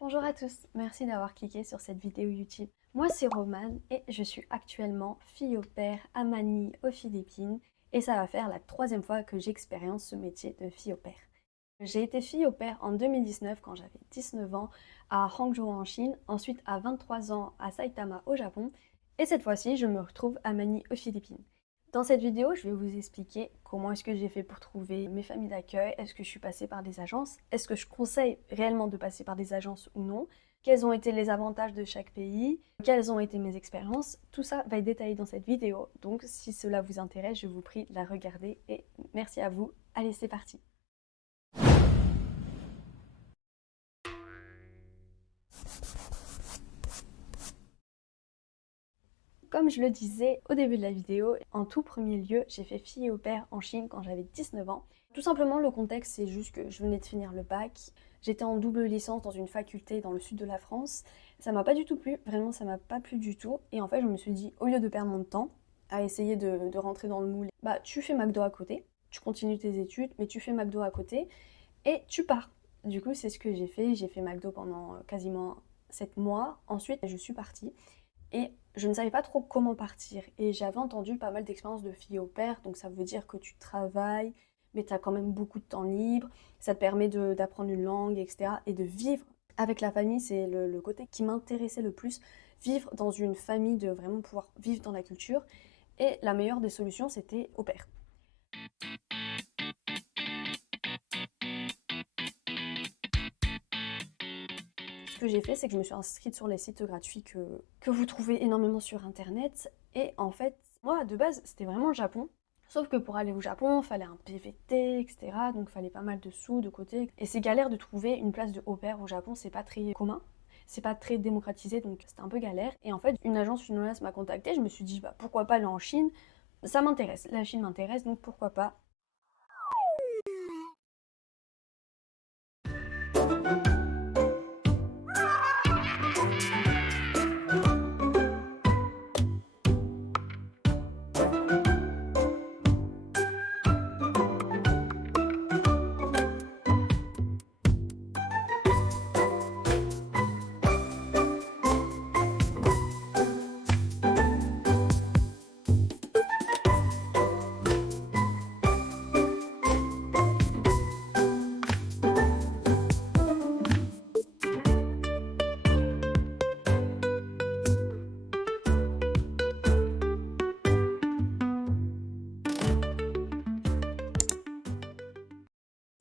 Bonjour à tous, merci d'avoir cliqué sur cette vidéo YouTube. Moi c'est Romane et je suis actuellement fille au pair à Manille aux Philippines et ça va faire la troisième fois que j'expérience ce métier de fille au pair. J'ai été fille au pair en 2019 quand j'avais 19 ans à Hangzhou en Chine, ensuite à 23 ans à Saitama au Japon et cette fois-ci je me retrouve à Manille aux Philippines. Dans cette vidéo, je vais vous expliquer comment est-ce que j'ai fait pour trouver mes familles d'accueil, est-ce que je suis passée par des agences, est-ce que je conseille réellement de passer par des agences ou non, quels ont été les avantages de chaque pays, quelles ont été mes expériences, tout ça va être détaillé dans cette vidéo, donc si cela vous intéresse, je vous prie de la regarder et merci à vous, allez c'est parti. Comme je le disais au début de la vidéo, en tout premier lieu, j'ai fait fille au pair en Chine quand j'avais 19 ans. Tout simplement, le contexte, c'est juste que je venais de finir le bac. J'étais en double licence dans une faculté dans le sud de la France. Ça m'a pas du tout plu, vraiment ça m'a pas plu du tout. Et en fait, je me suis dit, au lieu de perdre mon temps à essayer de rentrer dans le moule, bah tu fais McDo à côté, tu continues tes études, mais tu fais McDo à côté et tu pars. Du coup, c'est ce que j'ai fait McDo pendant quasiment 7 mois. Ensuite, je suis partie. Et je ne savais pas trop comment partir. Et j'avais entendu pas mal d'expériences de filles au pair, donc ça veut dire que tu travailles, mais tu as quand même beaucoup de temps libre, ça te permet d'apprendre une langue, etc. Et de vivre avec la famille, c'est le côté qui m'intéressait le plus, vivre dans une famille, de vraiment pouvoir vivre dans la culture. Et la meilleure des solutions, c'était au pair. Ce que j'ai fait, c'est que je me suis inscrite sur les sites gratuits que vous trouvez énormément sur Internet. Et en fait, moi, de base, c'était vraiment le Japon. Sauf que pour aller au Japon, il fallait un PVT, etc. Donc il fallait pas mal de sous de côté. Et c'est galère de trouver une place de au pair au Japon, c'est pas très commun. C'est pas très démocratisé, donc c'était un peu galère. Et en fait, une agence chinoise m'a contactée. Je me suis dit, bah, pourquoi pas aller en Chine? Ça m'intéresse. La Chine m'intéresse, donc pourquoi pas.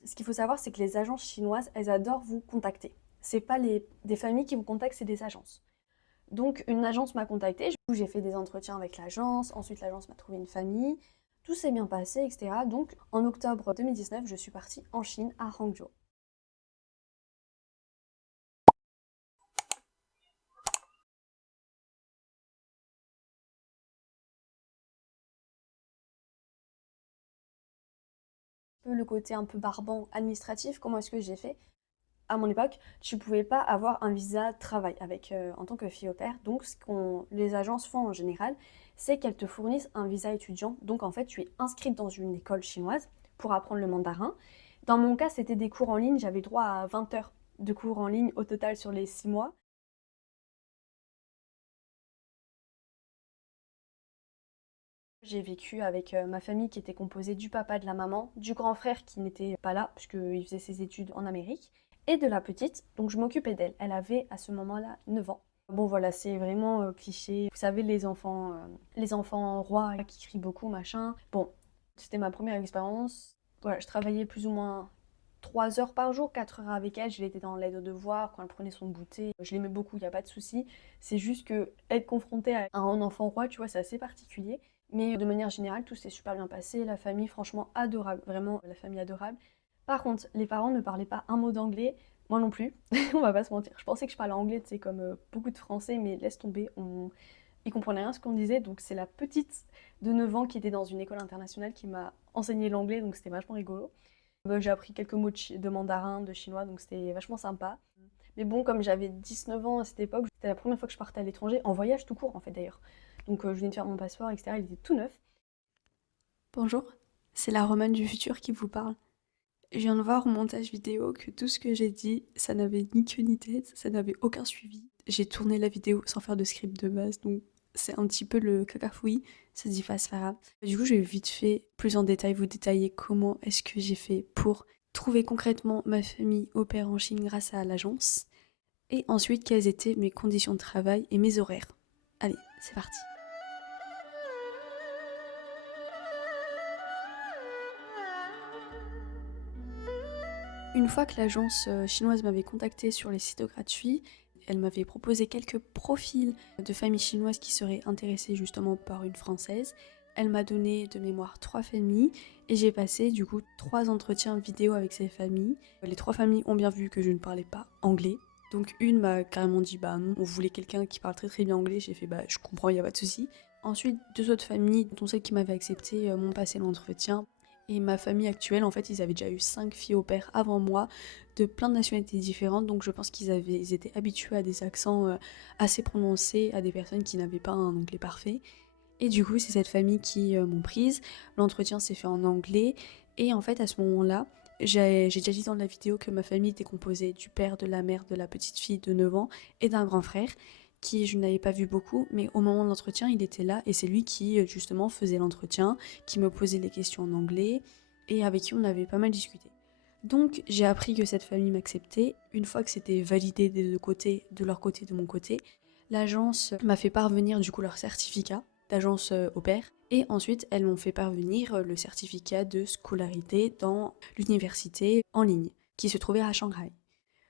Ce qu'il faut savoir, c'est que les agences chinoises, elles adorent vous contacter. C'est pas des familles qui vous contactent, c'est des agences. Donc une agence m'a contactée, j'ai fait des entretiens avec l'agence, ensuite l'agence m'a trouvé une famille, tout s'est bien passé, etc. Donc en octobre 2019, je suis partie en Chine, à Hangzhou. Le côté un peu barbant administratif, comment est-ce que j'ai fait? À mon époque, tu pouvais pas avoir un visa travail en tant que fille au pair. Donc ce que les agences font en général, c'est qu'elles te fournissent un visa étudiant. Donc en fait, tu es inscrite dans une école chinoise pour apprendre le mandarin. Dans mon cas, c'était des cours en ligne. J'avais droit à 20 heures de cours en ligne au total sur les 6 mois. J'ai vécu avec ma famille qui était composée du papa, de la maman, du grand frère qui n'était pas là puisqu'il faisait ses études en Amérique, et de la petite, donc je m'occupais d'elle. Elle avait à ce moment-là 9 ans. Bon voilà, c'est vraiment cliché. Vous savez, les enfants rois qui crient beaucoup, machin. Bon, c'était ma première expérience. Voilà, je travaillais plus ou moins 3 heures par jour, 4 heures avec elle. Je l'étais dans l'aide aux devoirs, quand elle prenait son goûter. Je l'aimais beaucoup, il n'y a pas de souci. C'est juste que être confronté à un enfant roi, tu vois, c'est assez particulier. Mais de manière générale, tout s'est super bien passé. La famille, franchement, adorable. Vraiment, la famille adorable. Par contre, les parents ne parlaient pas un mot d'anglais. Moi non plus. On va pas se mentir. Je pensais que je parlais anglais, tu sais, comme beaucoup de Français, mais laisse tomber. Ils comprenaient rien à ce qu'on disait. Donc, c'est la petite de 9 ans qui était dans une école internationale qui m'a enseigné l'anglais. Donc, c'était vachement rigolo. J'ai appris quelques mots de mandarin, de chinois. Donc, c'était vachement sympa. Mais bon, comme j'avais 19 ans à cette époque, c'était la première fois que je partais à l'étranger, en voyage tout court en fait d'ailleurs. Donc je venais de faire mon passeport, etc. Il était tout neuf. Bonjour, c'est la Romane du futur qui vous parle. Je viens de voir au montage vidéo que tout ce que j'ai dit, ça n'avait ni queue ni tête, ça n'avait aucun suivi. J'ai tourné la vidéo sans faire de script de base, donc c'est un petit peu le cacafouillis, ça se dit pas, c'est pas grave. Du coup, je vais vite fait, plus en détail, vous détailler comment est-ce que j'ai fait pour trouver concrètement ma famille au pair en Chine grâce à l'agence, et ensuite quelles étaient mes conditions de travail et mes horaires. Allez, c'est parti. Une fois que l'agence chinoise m'avait contactée sur les sites gratuits, elle m'avait proposé quelques profils de familles chinoises qui seraient intéressées justement par une française. Elle m'a donné de mémoire 3 familles et j'ai passé du coup 3 entretiens vidéo avec ces familles. Les 3 familles ont bien vu que je ne parlais pas anglais. Donc une m'a carrément dit bah non, on voulait quelqu'un qui parle très très bien anglais. J'ai fait bah je comprends, il n'y a pas de souci. Ensuite 2 autres familles, dont celle qui m'avait accepté, m'ont passé l'entretien. Et ma famille actuelle, en fait, ils avaient déjà eu 5 filles au pair avant moi, de plein de nationalités différentes, donc je pense ils étaient habitués à des accents assez prononcés, à des personnes qui n'avaient pas un anglais parfait. Et du coup, c'est cette famille qui m'ont prise. L'entretien s'est fait en anglais, et en fait, à ce moment-là, j'ai déjà dit dans la vidéo que ma famille était composée du père, de la mère, de la petite fille de 9 ans et d'un grand frère qui je n'avais pas vu beaucoup, mais au moment de l'entretien, il était là et c'est lui qui justement faisait l'entretien, qui me posait les questions en anglais et avec qui on avait pas mal discuté. Donc j'ai appris que cette famille m'acceptait. Une fois que c'était validé des deux côtés, de leur côté, de mon côté, l'agence m'a fait parvenir du coup leur certificat d'agence au pair et ensuite elles m'ont fait parvenir le certificat de scolarité dans l'université en ligne qui se trouvait à Shanghai.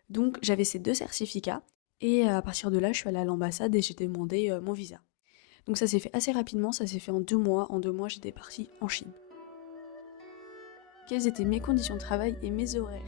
Donc j'avais ces 2 certificats et à partir de là, je suis allée à l'ambassade et j'ai demandé mon visa. Donc ça s'est fait assez rapidement, ça s'est fait en 2 mois. En 2 mois, j'étais partie en Chine. Quelles étaient mes conditions de travail et mes horaires?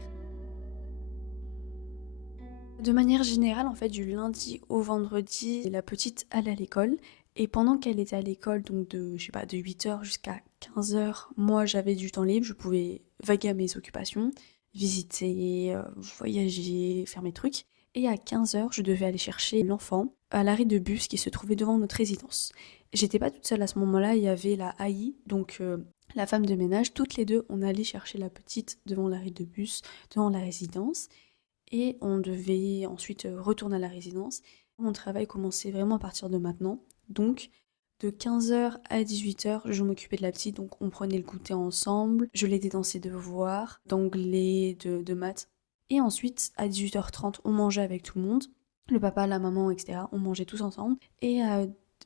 De manière générale, en fait, du lundi au vendredi, la petite allait à l'école. Et pendant qu'elle était à l'école, donc de, je sais pas, de 8h jusqu'à 15h, moi j'avais du temps libre, je pouvais vaguer à mes occupations, visiter, voyager, faire mes trucs. Et à 15h, je devais aller chercher l'enfant à l'arrêt de bus qui se trouvait devant notre résidence. J'étais pas toute seule à ce moment-là, il y avait la AI, donc la femme de ménage, toutes les deux, on allait chercher la petite devant l'arrêt de bus, devant la résidence et on devait ensuite retourner à la résidence. Mon travail commençait vraiment à partir de maintenant, donc de 15h à 18h, je m'occupais de la petite, donc on prenait le goûter ensemble, je l'aidais dans ses devoirs, d'anglais, de maths, et ensuite à 18h30, on mangeait avec tout le monde, le papa, la maman, etc., on mangeait tous ensemble, et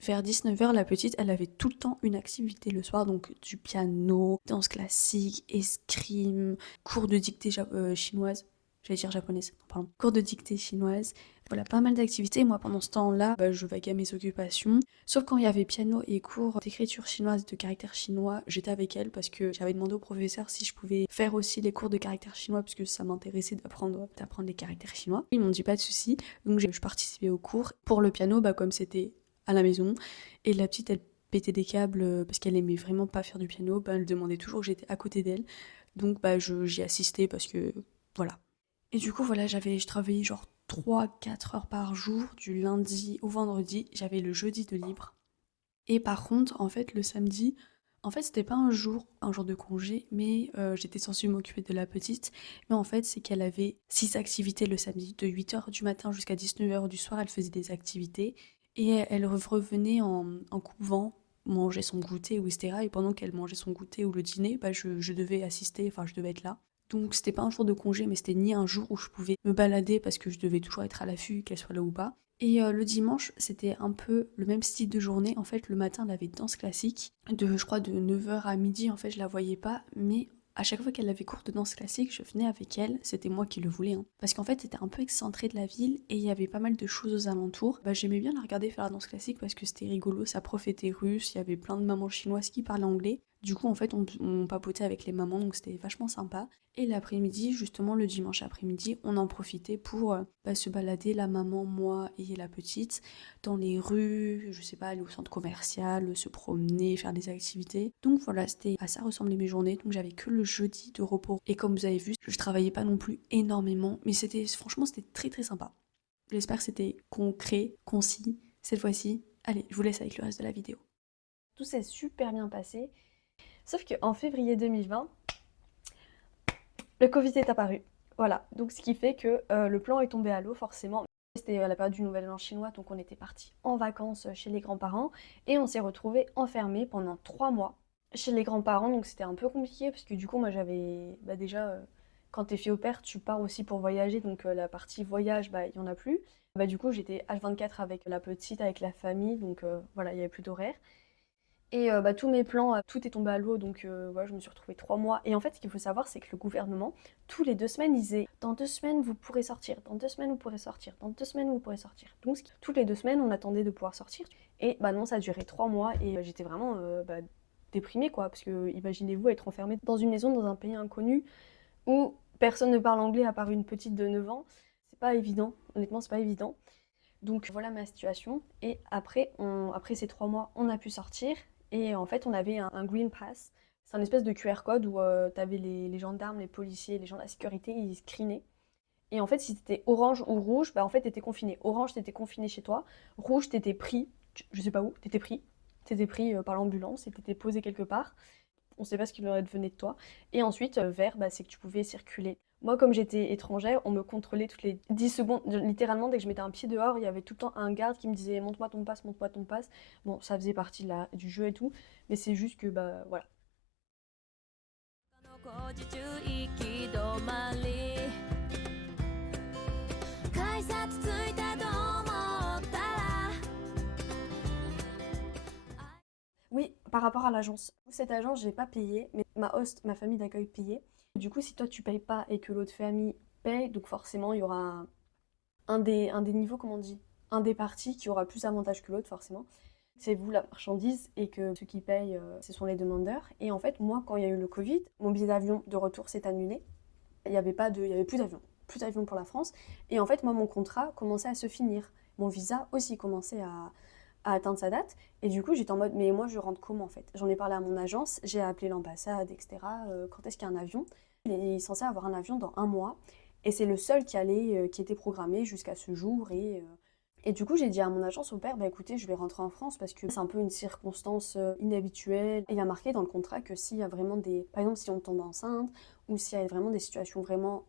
vers 19h, la petite, elle avait tout le temps une activité le soir, donc du piano, danse classique, escrime, cours de dictée chinoise, j'allais dire japonaise, pardon, cours de dictée chinoise, voilà, pas mal d'activités. Moi, pendant ce temps-là, je vaguais à mes occupations. Sauf quand il y avait piano et cours d'écriture chinoise, de caractère chinois, j'étais avec elle parce que j'avais demandé au professeur si je pouvais faire aussi les cours de caractère chinois parce que ça m'intéressait d'apprendre les caractères chinois. Ils m'ont dit pas de souci, donc je participais aux cours. Pour le piano, comme c'était à la maison, et la petite, elle pétait des câbles parce qu'elle aimait vraiment pas faire du piano, elle demandait toujours que j'étais à côté d'elle. Donc j'y assistais parce que voilà. Et du coup, voilà, je travaillais genre 3-4 heures par jour, du lundi au vendredi. J'avais le jeudi de libre. Et par contre, en fait, le samedi, en fait, c'était pas un jour de congé, mais j'étais censée m'occuper de la petite. Mais en fait, c'est qu'elle avait 6 activités le samedi. De 8h du matin jusqu'à 19h du soir, elle faisait des activités. Et elle revenait en couvent manger son goûter, etc. Et pendant qu'elle mangeait son goûter ou le dîner, je devais assister, enfin, je devais être là. Donc c'était pas un jour de congé, mais c'était ni un jour où je pouvais me balader parce que je devais toujours être à l'affût, qu'elle soit là ou pas. Et le dimanche, c'était un peu le même style de journée. En fait, le matin, elle avait danse classique. Je crois, de 9h à midi, en fait, je la voyais pas. Mais à chaque fois qu'elle avait cours de danse classique, je venais avec elle. C'était moi qui le voulais. Parce qu'en fait, c'était un peu excentré de la ville et il y avait pas mal de choses aux alentours. J'aimais bien la regarder faire la danse classique parce que c'était rigolo. Sa prof était russe, il y avait plein de mamans chinoises qui parlaient anglais. Du coup, en fait, on papotait avec les mamans, donc c'était vachement sympa. Et l'après-midi, justement le dimanche après-midi, on en profitait pour se balader, la maman, moi et la petite, dans les rues, je sais pas, aller au centre commercial, se promener, faire des activités. Donc voilà, c'était à ça ressemblaient mes journées. Donc j'avais que le jeudi de repos. Et comme vous avez vu, je travaillais pas non plus énormément, mais franchement, c'était très très sympa. J'espère que c'était concret, concis cette fois-ci. Allez, je vous laisse avec le reste de la vidéo. Tout s'est super bien passé. Sauf qu'en février 2020, Le Covid est apparu. Voilà, donc ce qui fait que le plan est tombé à l'eau forcément. C'était à la période du Nouvel An chinois, donc on était partis en vacances chez les grands-parents et on s'est retrouvés enfermés pendant 3 mois chez les grands-parents. Donc c'était un peu compliqué parce que du coup moi j'avais déjà quand t'es fille au père tu pars aussi pour voyager, donc la partie voyage il y en a plus. Du coup j'étais H24 avec la petite, avec la famille, donc voilà il y avait plus d'horaire. Et tous mes plans, tout est tombé à l'eau, donc voilà, je me suis retrouvée 3 mois. Et en fait, ce qu'il faut savoir, c'est que le gouvernement, tous les 2 semaines, il disait dans 2 semaines, vous pourrez sortir, dans 2 semaines, vous pourrez sortir, dans 2 semaines, vous pourrez sortir. Donc, toutes les 2 semaines, on attendait de pouvoir sortir. Et non, ça a duré 3 mois et j'étais vraiment déprimée, quoi. Parce que imaginez-vous être enfermée dans une maison, dans un pays inconnu, où personne ne parle anglais à part une petite de 9 ans. C'est pas évident, honnêtement, c'est pas évident. Donc voilà ma situation. Et après ces 3 mois, on a pu sortir. Et en fait, on avait un Green Pass. C'est un espèce de QR code où tu avais les gendarmes, les policiers, les gens de la sécurité, ils screenaient. Et en fait, si t'étais orange ou rouge, en fait, t'étais confiné. Orange, t'étais confiné chez toi. Rouge, t'étais pris, je sais pas où, t'étais pris. T'étais pris par l'ambulance et t'étais posé quelque part. On sait pas ce qu'il en devenait de toi. Et ensuite, vert, c'est que tu pouvais circuler. Moi, comme j'étais étrangère, on me contrôlait toutes les 10 secondes. Littéralement, dès que je mettais un pied dehors, il y avait tout le temps un garde qui me disait montre-moi ton passe, montre-moi ton passe. Bon, ça faisait partie du jeu et tout, mais c'est juste que, voilà. Oui, par rapport à l'agence. Cette agence, j'ai pas payé, mais ma host, ma famille d'accueil payait. Du coup, si toi tu payes pas et que l'autre famille paye, donc forcément, il y aura un des niveaux, comment on dit, un des parties qui aura plus d'avantages que l'autre, forcément. C'est vous la marchandise et que ceux qui payent, ce sont les demandeurs. Et en fait, moi, quand il y a eu le Covid, mon billet d'avion de retour s'est annulé. Il y avait plus d'avion, plus d'avion pour la France. Et en fait, moi, mon contrat commençait à se finir. Mon visa aussi commençait à atteindre sa date. Et du coup, j'étais en mode, mais moi, je rentre comment en fait? J'en ai parlé à mon agence, j'ai appelé l'ambassade, etc. Quand est-ce qu'il y a un avion? Il est censé avoir un avion dans un mois. Et c'est le seul qui était programmé jusqu'à ce jour. Et du coup, j'ai dit à mon agence au père, écoutez, je vais rentrer en France parce que c'est un peu une circonstance inhabituelle. Et il y a marqué dans le contrat que s'il y a vraiment par exemple, si on tombe enceinte ou s'il y a vraiment des situations vraiment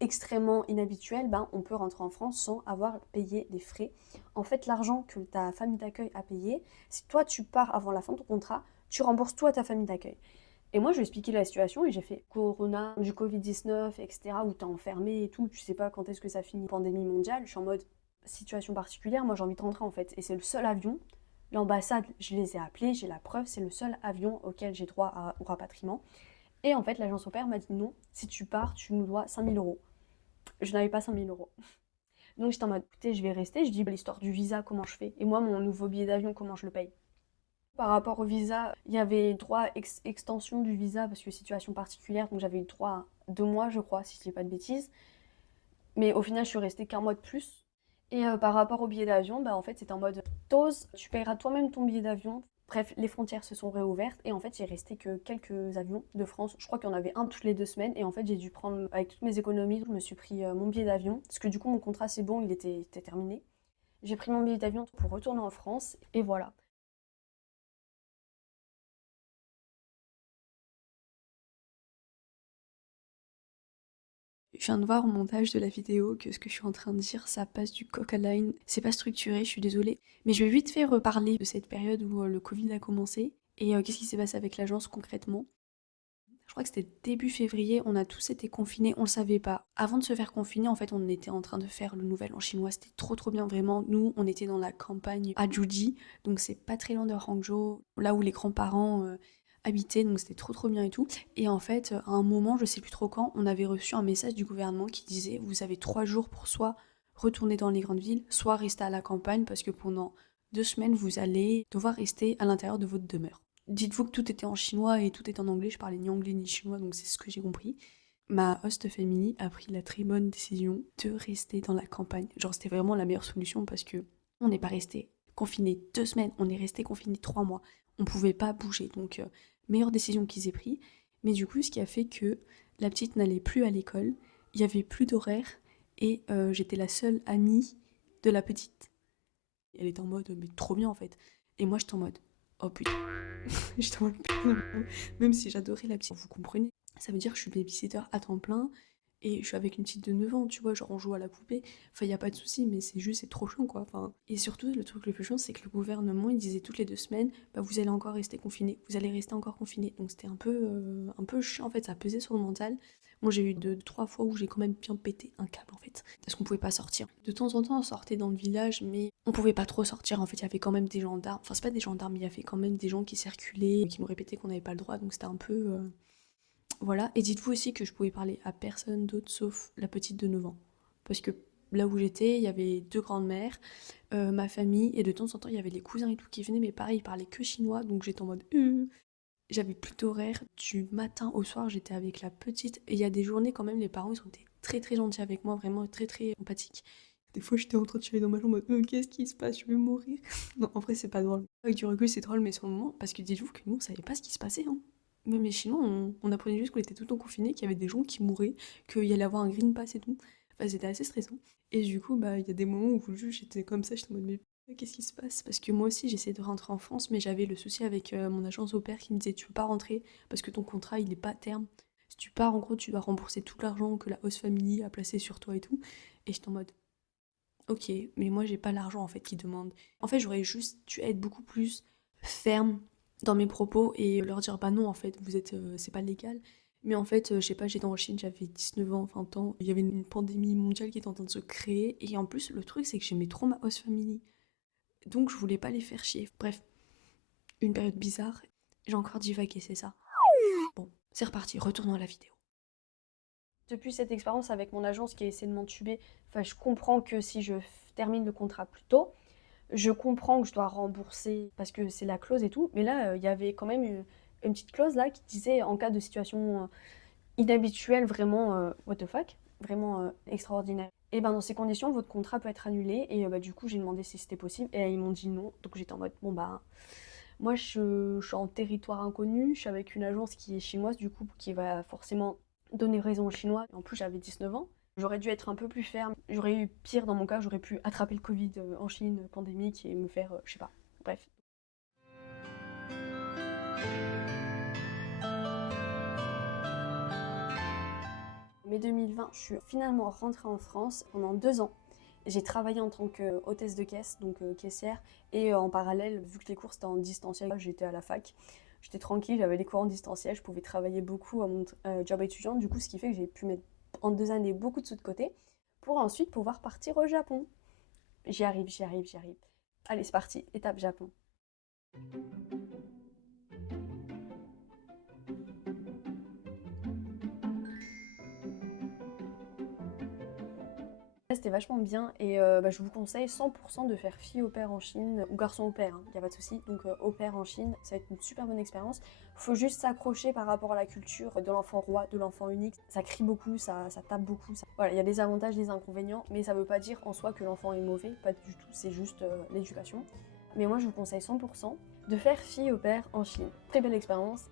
extrêmement inhabituelles, on peut rentrer en France sans avoir payé des frais. En fait, l'argent que ta famille d'accueil a payé, si toi tu pars avant la fin de ton contrat, tu rembourses tout à ta famille d'accueil. Et moi, je lui ai expliqué la situation et j'ai fait Corona, du Covid-19, etc., où t'es enfermé et tout, tu sais pas quand est-ce que ça finit, pandémie mondiale. Je suis en mode situation particulière, moi j'ai envie de rentrer en fait. Et c'est le seul avion, l'ambassade, je les ai appelés, j'ai la preuve, c'est le seul avion auquel j'ai droit au rapatriement. Et en fait, l'agence au père m'a dit non, si tu pars, tu nous dois 5 000 euros. Je n'avais pas 5 000 euros. Donc j'étais en mode, écoutez, je vais rester. Je dis, l'histoire du visa, comment je fais? Et moi, mon nouveau billet d'avion, comment je le paye? Par rapport au visa, il y avait droit à extension du visa parce que situation particulière, donc j'avais eu droit à 2 mois, je crois, si je dis pas de bêtises. Mais au final, je suis restée qu'un mois de plus. Et par rapport au billet d'avion, en fait, c'était en mode dose, tu payeras toi-même ton billet d'avion. Bref, les frontières se sont réouvertes et en fait, il restait que quelques avions de France. Je crois qu'il y en avait un toutes les 2 semaines et en fait, j'ai dû prendre, avec toutes mes économies, je me suis pris mon billet d'avion parce que du coup, mon contrat, c'est bon, il était terminé. J'ai pris mon billet d'avion pour retourner en France et voilà. Je viens de voir au montage de la vidéo que ce que je suis en train de dire, ça passe du coq à l'âne. C'est pas structuré, je suis désolée. Mais je vais vite fait reparler de cette période où le Covid a commencé et qu'est-ce qui s'est passé avec l'agence concrètement. Je crois que c'était début février, on a tous été confinés, on le savait pas. Avant de se faire confiner, en fait, on était en train de faire le nouvel an chinois, c'était trop bien, vraiment. Nous, on était dans la campagne à Juji, donc c'est pas très loin de Hangzhou, là où les grands-parents habitaient, donc c'était trop bien et tout. Et en fait, à un moment, je sais plus trop quand, on avait reçu un message du gouvernement qui disait vous avez 3 jours pour soit retourner dans les grandes villes, soit rester à la campagne parce que pendant 2 semaines, vous allez devoir rester à l'intérieur de votre demeure. Dites-vous que tout était en chinois et tout est en anglais, je parlais ni anglais ni chinois, donc c'est ce que j'ai compris. Ma host family a pris la très bonne décision de rester dans la campagne. Genre, c'était vraiment la meilleure solution parce que on n'est pas resté confiné 2 semaines, on est resté confiné 3 mois. On pouvait pas bouger, donc meilleure décision qu'ils aient pris. Mais du coup, ce qui a fait que la petite n'allait plus à l'école, il y avait plus d'horaire et j'étais la seule amie de la petite. Elle était en mode, mais trop bien en fait. Et moi, j'étais en mode, oh putain. J'étais en mode, putain, même si j'adorais la petite, vous comprenez. Ça veut dire que je suis babysitter à temps plein et je suis avec une petite de 9 ans, tu vois, genre on joue à la poupée. Enfin, y a pas de souci, mais c'est juste, c'est trop chiant, quoi. Enfin, et surtout, le truc le plus chiant, c'est que le gouvernement, il disait toutes les 2 semaines, bah vous allez encore rester confinés, vous allez rester encore confinés. Donc c'était un peu chiant, en fait, ça pesait sur le mental. Moi, j'ai eu 2, 3 fois où j'ai quand même bien pété un câble, en fait, parce qu'on pouvait pas sortir. De temps en temps, on sortait dans le village, mais on pouvait pas trop sortir. En fait, il y avait quand même des gendarmes. Enfin, c'est pas des gendarmes, il y avait quand même des gens qui circulaient, qui nous répétaient qu'on n'avait pas le droit. Donc c'était un peu, voilà, et dites-vous aussi que je pouvais parler à personne d'autre sauf la petite de 9 ans. Parce que là où j'étais, il y avait 2 grandes-mères, ma famille, et de temps en temps, il y avait les cousins et tout qui venaient, mais pareil, ils parlaient que chinois, donc j'étais en mode. J'avais plus d'horaire, du matin au soir, j'étais avec la petite, et il y a des journées quand même, les parents, ils ont été très très gentils avec moi, vraiment très très empathiques. Des fois, j'étais en train de chialer dans ma chambre en mode qu'est-ce qui se passe, je vais mourir. Non, en vrai, c'est pas drôle. Avec du recul, c'est drôle, mais sur le moment, parce que dites-vous que nous, on savait pas ce qui se passait, hein. Même les Chinois, on apprenait juste qu'on était tout le temps confinés, qu'il y avait des gens qui mouraient, qu'il y allait avoir un green pass et tout. Enfin, c'était assez stressant. Et du coup, bah, il y a des moments où j'étais comme ça, j'étais en mode mais qu'est-ce qui se passe? Parce que moi aussi, j'essayais de rentrer en France, mais j'avais le souci avec mon agence au pair qui me disait tu peux pas rentrer parce que ton contrat il est pas à terme. Si tu pars, en gros, tu dois rembourser tout l'argent que la host family a placé sur toi et tout. Et j'étais en mode ok, mais moi j'ai pas l'argent en fait qui demande. En fait, j'aurais juste dû être beaucoup plus ferme dans mes propos et leur dire bah non en fait, vous êtes c'est pas légal. Mais en fait, je sais pas, j'étais en Chine, j'avais 19 ans, 20 ans, il y avait une pandémie mondiale qui était en train de se créer et en plus le truc c'est que j'aimais trop ma host family. Donc je voulais pas les faire chier. Bref, une période bizarre. J'ai encore divagué, c'est ça. Bon, c'est reparti, retournons à la vidéo. Depuis cette expérience avec mon agence qui a essayé de m'entuber, enfin, je comprends que si je termine le contrat plus tôt, je comprends que je dois rembourser parce que c'est la clause et tout. Mais là, il y avait quand même une petite clause là qui disait en cas de situation inhabituelle, vraiment what the fuck, vraiment extraordinaire. Et ben dans ces conditions, votre contrat peut être annulé. Et bah, du coup, j'ai demandé si c'était possible et ils m'ont dit non. Donc j'étais en mode bon bah moi je suis en territoire inconnu, je suis avec une agence qui est chinoise du coup qui va forcément donner raison aux Chinois. En plus j'avais 19 ans. J'aurais dû être un peu plus ferme. J'aurais eu pire dans mon cas, j'aurais pu attraper le Covid en Chine, pandémique, et me faire, je sais pas. Bref. En mai 2020, je suis finalement rentrée en France pendant 2 ans. J'ai travaillé en tant que hôtesse de caisse, donc caissière, et en parallèle, vu que les cours c'était en distanciel, j'étais à la fac. J'étais tranquille, j'avais les cours en distanciel, je pouvais travailler beaucoup à mon job étudiant, du coup ce qui fait que j'ai pu mettre en 2 années beaucoup de sous de côté pour ensuite pouvoir partir au Japon. J'y arrive, j'y arrive, j'y arrive. Allez, c'est parti, étape Japon. C'était vachement bien et bah, je vous conseille 100% de faire fille au pair en Chine ou garçon au pair, il n'y a pas de souci. Donc au pair en Chine, ça va être une super bonne expérience. Faut juste s'accrocher par rapport à la culture de l'enfant roi, de l'enfant unique. Ça crie beaucoup, ça tape beaucoup. Voilà, il y a des avantages, des inconvénients, mais ça veut pas dire en soi que l'enfant est mauvais, pas du tout, c'est juste l'éducation. Mais moi je vous conseille 100% de faire fille au pair en Chine. Très belle expérience